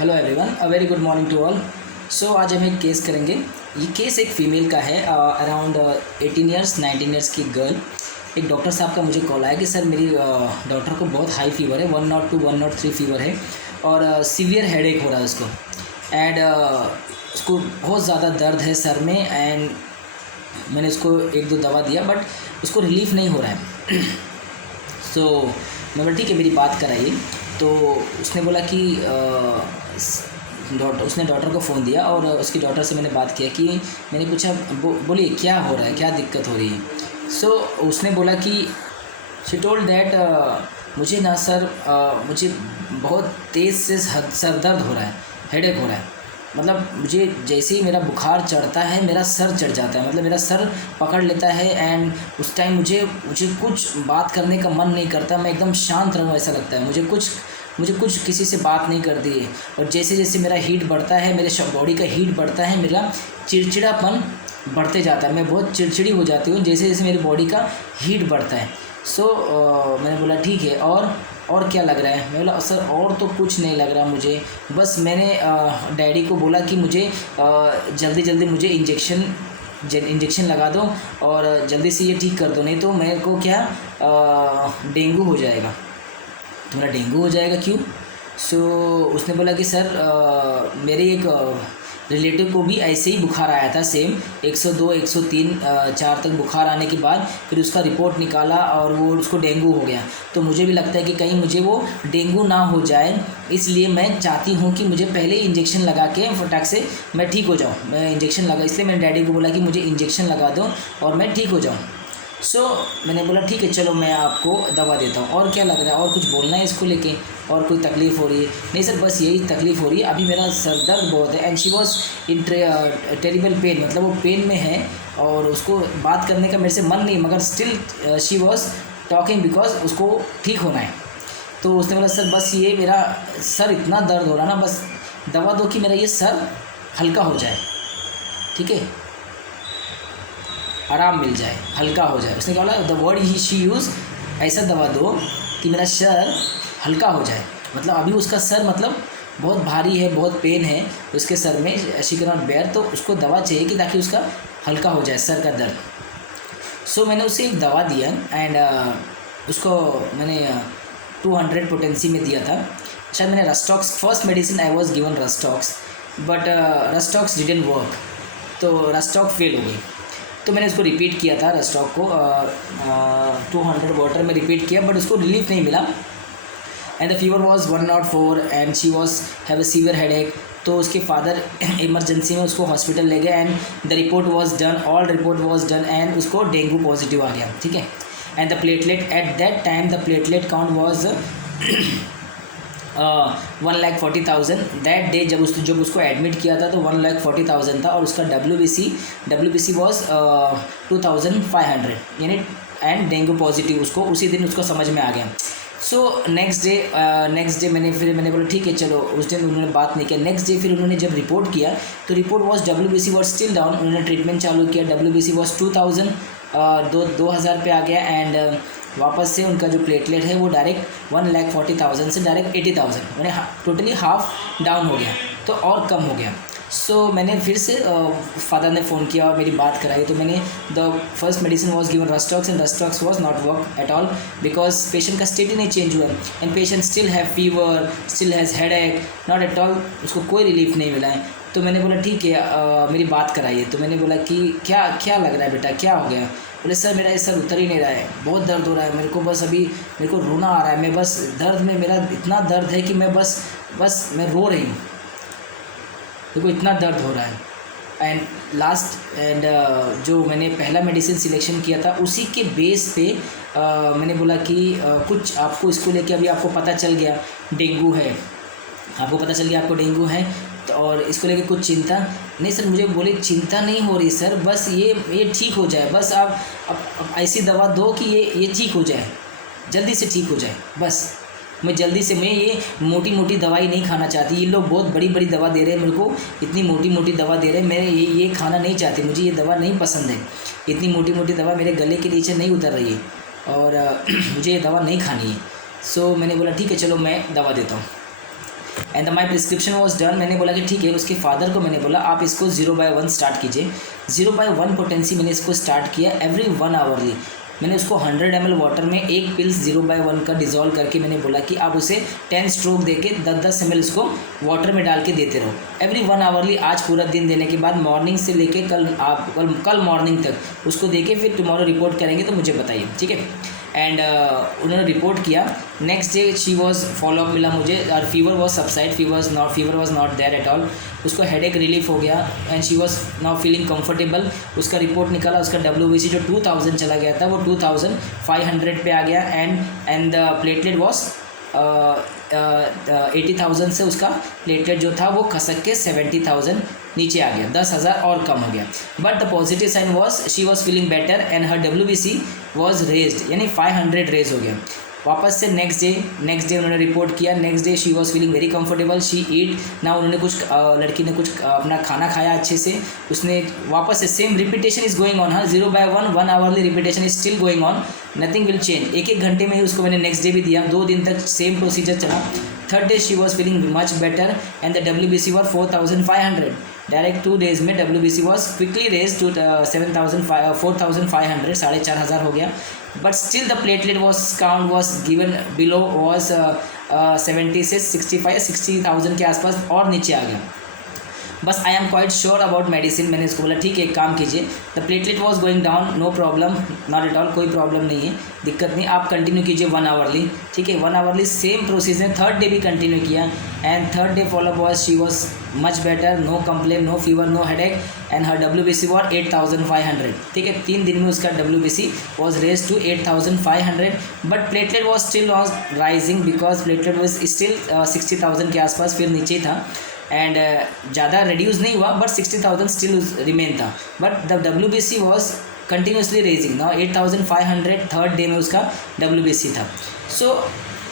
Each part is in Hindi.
Hello everyone, a very good morning to all. So आज हम एक केस करेंगे। ये केस एक फ़ीमेल का है, अराउंड 18 ईयर्स 19 ईयर्स की गर्ल। एक डॉक्टर साहब का मुझे कॉल आया कि सर मेरी डॉटर को बहुत हाई फीवर है, 102 103 फीवर है और सीवियर हेडेक हो रहा है उसको। एंड उसको बहुत ज़्यादा दर्द है सर में। एंड मैंने उसको एक दो दवा दिया बट उसको रिलीफ़ नहीं हो रहा है। सो मैं बोला ठीक है, मेरी बात कराइए। तो उसने बोला कि उसने डॉटर को फ़ोन दिया और उसकी डॉटर से मैंने बात किया कि मैंने पूछा बोलिए क्या हो रहा है, क्या दिक्कत हो रही है। सो उसने बोला कि शी टोल्ड दैट मुझे ना सर मुझे बहुत तेज़ से सर दर्द हो रहा है, हेडेक हो रहा है। मतलब मुझे जैसे ही मेरा बुखार चढ़ता है मेरा सर चढ़ जाता है, मतलब मेरा सर पकड़ लेता है। एंड उस टाइम मुझे कुछ बात करने का मन नहीं करता, मैं एकदम शांत रहूँ ऐसा लगता है। मुझे कुछ किसी से बात नहीं करती है। और जैसे जैसे मेरा हीट बढ़ता है, मेरे बॉडी का हीट बढ़ता है, मेरा चिड़चिड़ापन बढ़ते जाता है। मैं बहुत चिड़चिड़ी हो जाती हूँ जैसे जैसे मेरी बॉडी का हीट बढ़ता है। सो मैंने बोला ठीक है, और क्या लग रहा है। मैं बोला सर और तो कुछ नहीं लग रहा मुझे, बस मैंने डैडी को बोला कि मुझे जल्दी जल्दी मुझे इंजेक्शन लगा दो और जल्दी से ये ठीक कर दो, नहीं तो मेरे को क्या डेंगू हो जाएगा। तो मेरा डेंगू हो जाएगा क्यों? सो उसने बोला कि सर मेरे एक रिलेटिव को भी ऐसे ही बुखार आया था, सेम 102 103 4 तक बुखार आने के बाद फिर उसका रिपोर्ट निकाला और वो उसको डेंगू हो गया। तो मुझे भी लगता है कि कहीं मुझे वो डेंगू ना हो जाए, इसलिए मैं चाहती हूँ कि मुझे पहले ही इंजेक्शन लगा के फटाक से मैं ठीक हो जाऊँ। मैं इंजेक्शन लगा, इसलिए मैंने डैडी को बोला कि मुझे इंजेक्शन लगा दो और मैं ठीक हो जाऊँ। सो मैंने बोला ठीक है चलो मैं आपको दवा देता हूँ। और क्या लग रहा है, और कुछ बोलना है इसको लेके, और कोई तकलीफ़ हो रही है? नहीं सर बस यही तकलीफ़ हो रही है, अभी मेरा सर दर्द बहुत है। And she was in terrible pain, मतलब वो पेन में है और उसको बात करने का मेरे से मन नहीं, मगर still she was talking because उसको ठीक होना है। तो उसने बोला सर बस ये मेरा सर इतना दर्द हो रहा ना, बस दवा दो कि मेरा ये सर हल्का हो जाए, ठीक है, आराम मिल जाए, हल्का हो जाए। उसने क्या बोला, the word he she use, ऐसा दवा दो कि मेरा सर हल्का हो जाए। मतलब अभी उसका सर मतलब बहुत भारी है, बहुत पेन है उसके सर में, शी कैन नॉट बेयर। तो उसको दवा चाहिए कि ताकि उसका हल्का हो जाए सर का दर्द। सो मैंने उसे एक दवा दिया एंड उसको मैंने 200 पोटेंसी में दिया था। शायद मैंने rhus tox, first medicine I was given rhus tox, but rhus tox didn't work, तो रस्टॉक फेल हो गई। तो मैंने उसको रिपीट किया था, रस्टॉक को 200 वाटर में रिपीट किया, बट उसको रिलीफ नहीं मिला। And the fever was 104 and she was have a severe headache. तो उसके फादर इमरजेंसी में उसको हॉस्पिटल ले गए and the report was done, all report was done and उसको डेंगू पॉजिटिव आ गया, ठीक है। And the platelet at that time, the platelet count was 1,40,000 that day. जब उसको एडमिट किया था तो 1,40,000 था और उसका WBC वॉज 2,500, यानी एंड डेंगू पॉजिटिव उसको उसी दिन उसको समझ में आ गया। सो नेक्स्ट डे मैंने बोला ठीक है चलो, उस दिन उन्होंने बात नहीं किया। नेक्स्ट डे फिर उन्होंने जब रिपोर्ट किया तो report was WBC was still down. उन्होंने ट्रीटमेंट चालू किया, WBC वॉज 2,000 2,000 पे आ गया एंड वापस से उनका जो प्लेटलेट है वो डायरेक्ट 1,40,000 से डायरेक्ट 80,000, मैंने टोटली हाफ डाउन हो गया, तो और कम हो गया। सो मैंने फिर से फादर ने फ़ोन किया और मेरी बात कराई। तो मैंने the first medicine was given rhus tox and rhus tox was not work at all because patient का स्टेट ही नहीं चेंज हुआ and patient still have fever, still has headache, not at all, उसको कोई रिलीफ नहीं मिला है। तो मैंने बोला ठीक है मेरी बात कराइए। तो मैंने बोला कि क्या लग रहा है बेटा, क्या हो गया? बोले सर मेरा ये सर उतर ही नहीं रहा है, बहुत दर्द हो रहा है, मेरे को रोना आ रहा है, मैं बस दर्द में, मेरा इतना दर्द है कि मैं बस मैं रो रही हूँ, मेरे को इतना दर्द हो रहा है। एंड जो मैंने पहला मेडिसिन सिलेक्शन किया था उसी के बेस पे मैंने बोला कि कुछ आपको इसको लेके अभी आपको पता चल गया डेंगू है, आपको पता चल गया आपको डेंगू है, तो और इसको लेके कुछ चिंता नहीं? सर मुझे बोले चिंता नहीं हो रही सर, बस ये ठीक हो जाए, बस आप ऐसी दवा दो कि ये ठीक हो जाए, जल्दी से ठीक हो जाए। बस मैं ये मोटी मोटी दवाई नहीं खाना चाहती। ये लोग बहुत बड़ी बड़ी दवा दे रहे हैं मेरे को, इतनी मोटी मोटी दवा दे रहे हैं, मैं ये खाना नहीं चाहती, मुझे ये दवा नहीं पसंद है। इतनी मोटी मोटी दवा मेरे गले के नीचे नहीं उतर रही है और मुझे ये दवा नहीं खानी है। सो मैंने बोला ठीक है चलो मैं दवा देता हूँ। And my prescription was done. मैंने बोला कि ठीक है। उसके फादर को मैंने बोला आप इसको 0/1 स्टार्ट कीजिए। 0/1 पोटेंसी मैंने इसको स्टार्ट किया एवरी 1 आवरली। मैंने उसको 100 ml वाटर में एक पिल्स 0/1 का डिज़ोल्व करके मैंने बोला कि आप उसे 10 स्ट्रोक देके 10-10 ml उसको वाटर में डाल के देते रहो एवरी 1 आवरली। आज पूरा दिन देने के बाद मॉर्निंग से लेके कल मॉर्निंग तक उसको देके फिर टुमारो रिपोर्ट करेंगे तो मुझे बताइए, ठीक है। एंड उन्होंने रिपोर्ट किया। Next day she was follow up मिला मुझे और fever was subside, fever was not there at all. उसको हेडेक रिलीफ हो गया and she was now feeling comfortable. उसका रिपोर्ट निकाला, उसका WBC जो 2000 चला गया था वो 2500 पे आ गया एंड द प्लेटलेट वॉज 80,000 से उसका प्लेटलेट जो था वो खसक के 70,000 नीचे आ गया, 10,000 और कम हो गया। But the positive sign was she was feeling better and her WBC was raised, यानी 500 रेज हो गया। वापस से नेक्स्ट डे उन्होंने रिपोर्ट किया। Next day she was feeling very comfortable, she eat ना। उन्होंने कुछ लड़की ने कुछ अपना खाना खाया अच्छे से। उसने वापस से same repetition is going on. हाँ, 0/1 1 hourly repetition is still going on, nothing will change. एक घंटे में ही उसको मैंने नेक्स्ट डे भी दिया। 2 दिन तक सेम प्रोसीजर चला। Third day she was feeling much better and the WBC was 4,500। डायरेक्ट 2 डेज में WBC was quickly raise to 4,500, 4,500 हो गया। But still the platelet was count was given below was 70 से 65 60,000 के आसपास और नीचे आ गया। बस I am quite sure about medicine. मैंने उसको बोला ठीक है एक काम कीजिए, the platelet was going down, no problem, not at all, कोई प्रॉब्लम नहीं है, दिक्कत नहीं, आप कंटिन्यू कीजिए 1 आवरली, ठीक है। 1 आवरली सेम प्रोसेस में थर्ड डे भी कंटिन्यू किया and third day follow up was she was much better, no complain, no fever, no headache and her WBC was 8,500, ठीक है। 3 दिन में उसका WBC was raise to 8,500 but platelet was still was rising because platelet was still 60,000 के आसपास फिर नीचे ही था एंड ज़्यादा रिड्यूस नहीं हुआ बट 60,000 स्टिल रिमेन था। But the WBC was continuously raising. Now 8,500 third day में उसका WBC था। सो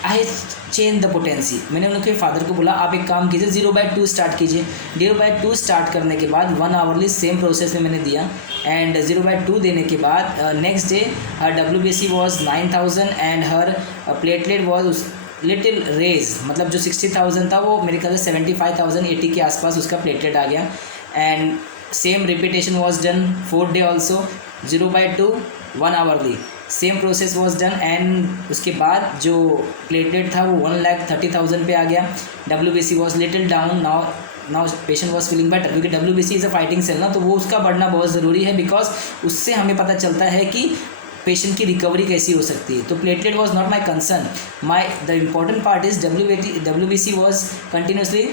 आई चेंज द पोटेंसी। मैंने उनके फादर को बोला आप एक काम कीजिए 0/2 स्टार्ट कीजिए। 0/2 स्टार्ट करने के बाद 1 आवरली सेम प्रोसेस में मैंने दिया एंड 0/2 देने के बाद next day her WBC was 9,000 and her platelet was little raise, मतलब जो 60,000 था वो मेरे ख्याल से 75,000 80 के आसपास उसका प्लेटलेट आ गया and same repetition was done 4th day also 0/2 1 hourly same process was done and उसके बाद जो प्लेटलेट था वो 1,30,000 पे आ गया। WBC was little down, now patient was feeling better क्योंकि WBC is a fighting cell ना, तो वो उसका बढ़ना बहुत ज़रूरी है बिकॉज उससे हमें पता चलता है कि पेशेंट की रिकवरी कैसी हो सकती है। तो platelet was not my concern, the important part is WBC was continuously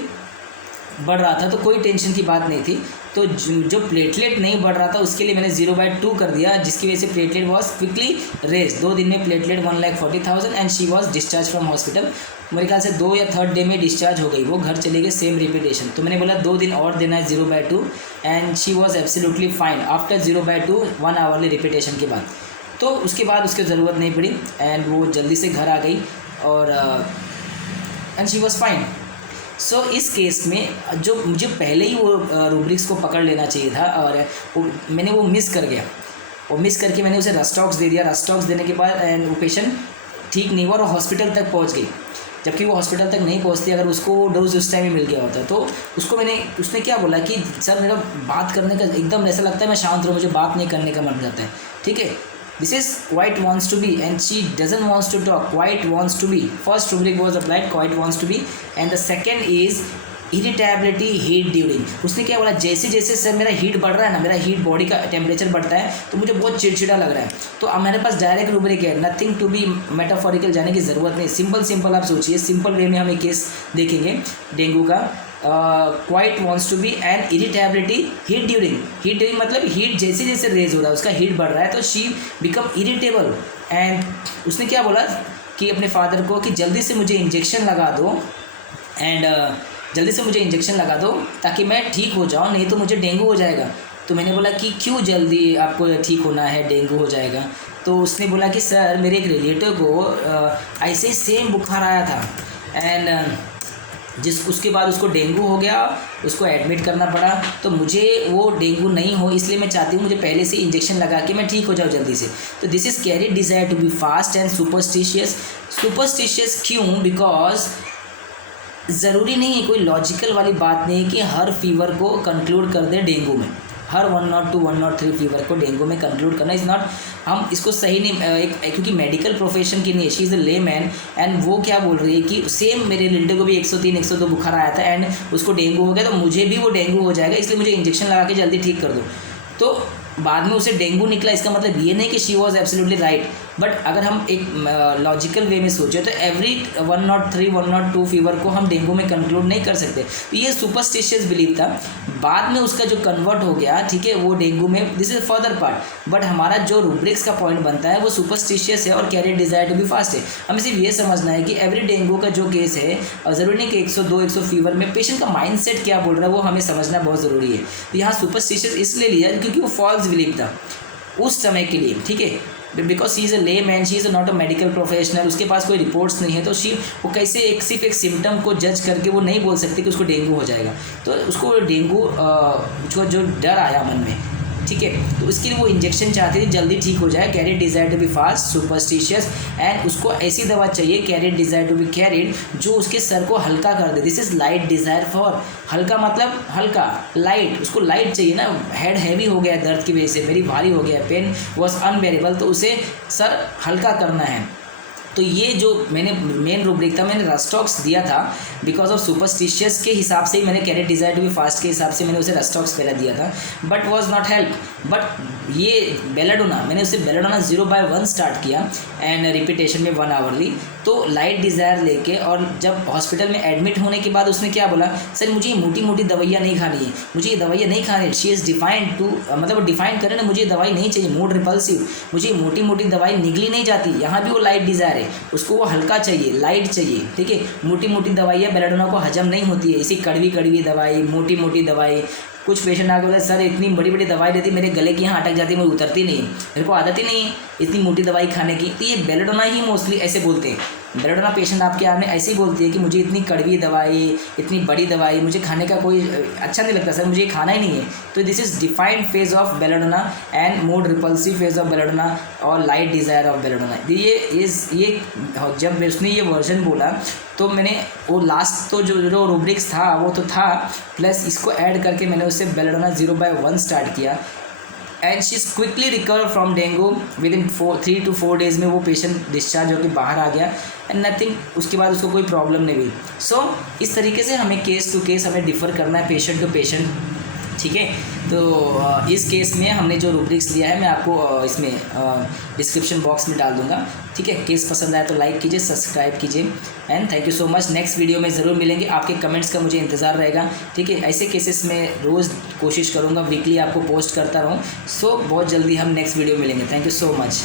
बढ़ रहा था तो कोई टेंशन की बात नहीं थी। तो जो प्लेटलेट नहीं बढ़ रहा था उसके लिए मैंने 0/2 कर दिया जिसकी वजह से प्लेटलेट वॉज क्विकली रेज। 2 दिन में platelet 1,40,000 and she was discharge from hospital. मेरे ख्याल से 2 या 3rd डे में डिस्चार्ज हो गई, वो घर चले गए सेम रिपीटेशन। तो मैंने बोला 2 दिन और देना है 0/2 and she was absolutely fine after 0/2 1 hourly repetition के बाद। तो उसके बाद उसकी ज़रूरत नहीं पड़ी एंड वो जल्दी से घर आ गई और एंड शी वॉज फाइन। सो इस केस में जो मुझे पहले ही वो रूब्रिक्स को पकड़ लेना चाहिए था और मैंने वो मिस कर गया। वो मिस करके मैंने उसे रस्टॉक्स दे दिया। रस्टॉक्स देने के बाद एंड वो पेशेंट ठीक नहीं हुआ और हॉस्पिटल तक पहुंच गई, जबकि वो हॉस्पिटल तक नहीं पहुंचती अगर उसको वो डोज उस टाइम ही मिल गया होता। तो उसने क्या बोला कि सर मेरा बात करने का एकदम ऐसा लगता है मैं शांत रहूँ, मुझे बात नहीं करने का मन करता है, ठीक है। This is quite wants to be and she doesn't wants to talk, quite wants to be. First rubric was applied, quite wants to be and the second is irritability heat during. उसने क्या बोला जैसे जैसे सर मेरा हीट बढ़ रहा है ना, मेरा हीट बॉडी का टेम्परेचर बढ़ता है तो मुझे बहुत चिड़चिड़ा लग रहा है। तो अब मेरे पास डायरेक्ट रूब्रिक है, नथिंग टू बी मेटाफोरिकल जाने की ज़रूरत नहीं, सिंपल आप सोचिए, सिंपल वे में हम एक केस देखेंगे डेंगू का। Quite wants to be and irritability heat during मतलब हीट जैसे जैसे रेज हो रहा है उसका हीट बढ़ रहा है तो शी बिकम इरिटेबल। एंड उसने क्या बोला कि अपने फादर को कि जल्दी से मुझे इंजेक्शन लगा दो एंड जल्दी से मुझे इंजेक्शन लगा दो ताकि मैं ठीक हो जाऊँ, नहीं तो मुझे डेंगू हो जाएगा। तो मैंने बोला कि क्यों जल्दी आपको ठीक होना है, डेंगू हो जाएगा। तो उसने बोला कि सर मेरे एक रिलेटिव को ऐसे ही सेम बुखार आया था एंड उसके बाद उसको डेंगू हो गया, उसको एडमिट करना पड़ा। तो मुझे वो डेंगू नहीं हो इसलिए मैं चाहती हूँ मुझे पहले से इंजेक्शन लगा के मैं ठीक हो जाऊँ जल्दी से। तो this is carry desire to be fast and superstitious क्यों? बिकॉज ज़रूरी नहीं है, कोई लॉजिकल वाली बात नहीं है कि हर फीवर को कंक्लूड कर दें डेंगू में, हर 102 103 फीवर को डेंगू में कंक्लूड करना इज़ नॉट, हम इसको सही नहीं क्योंकि मेडिकल प्रोफेशन की नहीं है, शी इज़ अ ले मैन एंड वो क्या बोल रही है कि सेम मेरे रिलेटिव को भी 103 102 बुखार आया था एंड उसको डेंगू हो गया, तो मुझे भी वो डेंगू हो जाएगा, इसलिए मुझे इंजेक्शन लगा के जल्दी ठीक कर दो। तो बाद में उसे डेंगू निकला, इसका मतलब ये नहीं कि she was absolutely right, but अगर हम एक लॉजिकल वे में सोचें तो एवरी 103 102 फीवर को हम डेंगू में कंक्लूड नहीं कर सकते। तो ये सुपरस्टिशियस बिलीव था, बाद में उसका जो कन्वर्ट हो गया, ठीक है, वो डेंगू में, this is further part, but हमारा जो रूब्रिक्स का पॉइंट बनता है वो सुपरस्टिशियस है और carrier desire to be fast है। हमें सिर्फ ये समझना है कि एवरी डेंगू का जो केस है, ज़रूरी नहीं कि 102 100 फीवर में पेशेंट का माइंड सेट क्या बोल रहा है वो हमें समझना बहुत ज़रूरी है। तो यहाँ सुपरस्टिशियस इसलिए लिया क्योंकि वो फॉल्स बिलीव था उस समय के लिए, ठीक है, बिकॉज शी इज़ अ ले man, she is not a medical professional, उसके पास कोई रिपोर्ट्स नहीं है, तो वो कैसे सिर्फ एक सिम्टम को जज करके वो नहीं बोल सकती कि उसको डेंगू हो जाएगा। तो उसको डेंगू उसको जो डर आया मन में, ठीक है, तो उसके लिए वो इंजेक्शन चाहती थी जल्दी ठीक हो जाए, carrier desire to be fast, superstitious, and उसको ऐसी दवा चाहिए carrier desire to be carried जो उसके सर को हल्का कर दे। This is light desire for, हल्का मतलब हल्का, लाइट, उसको लाइट चाहिए ना, हेड हैवी हो गया दर्द की वजह से, वेरी भारी हो गया, पेन वॉज अनबेरेबल, तो उसे सर हल्का करना है। तो ये जो मैंने मेन रूब्रिक था, मैंने रस्टॉक्स दिया था बिकॉज ऑफ सुपरस्टिशियस के हिसाब से ही, मैंने carrier desire to be fast के हिसाब से मैंने उसे रस्टॉक्स पहला दिया था, but was not help. But ये बेलाडोना, मैंने उसे बेलाडोना 0/1 स्टार्ट किया एंड रिपीटेशन में 1 आवर्ली, तो लाइट डिज़ायर लेके, और जब हॉस्पिटल में एडमिट होने के बाद उसने क्या बोला, सर मुझे ये मोटी मोटी दवाइयाँ नहीं खानी है, मुझे ये दवाइयाँ नहीं खानी है, शी इज़ डिफाइंड टू, मतलब डिफाइन करें ना, मुझे ये दवाई नहीं चाहिए, मूड रिपल्सिव, मुझे मोटी मोटी दवाई निगली नहीं जाती, यहाँ भी वो लाइट डिज़ायर है, उसको वो हल्का चाहिए, लाइट चाहिए, ठीक है। मोटी मोटी दवाइयाँ बेलाडोना को हजम नहीं होती है, इसी कड़वी कड़वी दवाई, मोटी मोटी दवाई। कुछ पेशेंट आके बोला, सर इतनी बड़ी बड़ी दवाई देती, मेरे गले की यहाँ अटक जाती है, मुझे उतरती नहीं, मेरे को आदत ही नहीं है इतनी मोटी दवाई खाने की। तो ये बेलाडोना ही मोस्टली ऐसे बोलते हैं, बेलाडोना पेशेंट आपके आने ऐसे ही बोलती है कि मुझे इतनी कड़वी दवाई, इतनी बड़ी दवाई मुझे खाने का कोई अच्छा नहीं लगता, सर मुझे ये खाना ही नहीं है। तो this is defined phase of belladonna and mode repulsive phase of belladonna और लाइट डिज़ायर ऑफ बेलाडोना। ये जब उसने ये वर्जन बोला तो मैंने वो लास्ट तो जो रूब्रिक्स था वो तो था, प्लस इसको ऐड करके मैंने उससे बेलाडोना 0/1 स्टार्ट किया and she is quickly recover from dengue. With in 3 to 4 days में वो पेशेंट डिस्चार्ज होकर बाहर आ गया एंड नथिंग, उसके बाद उसको कोई प्रॉब्लम नहीं हुई। सो इस तरीके से हमें केस टू केस हमें डिफ़र करना है, पेशेंट टू पेशेंट, ठीक है। तो इस केस में हमने जो रूब्रिक्स दिया है मैं आपको इसमें डिस्क्रिप्शन बॉक्स में डाल दूंगा, ठीक है। केस पसंद आया तो लाइक कीजिए, सब्सक्राइब कीजिए and thank you so much. Next video में ज़रूर मिलेंगे, आपके कमेंट्स का मुझे इंतज़ार रहेगा, ठीक है। ऐसे केसेस में रोज़ कोशिश करूँगा वीकली आपको पोस्ट करता रहूँ। सो बहुत जल्दी हम नेक्स्ट वीडियो मिलेंगे। Thank you so much.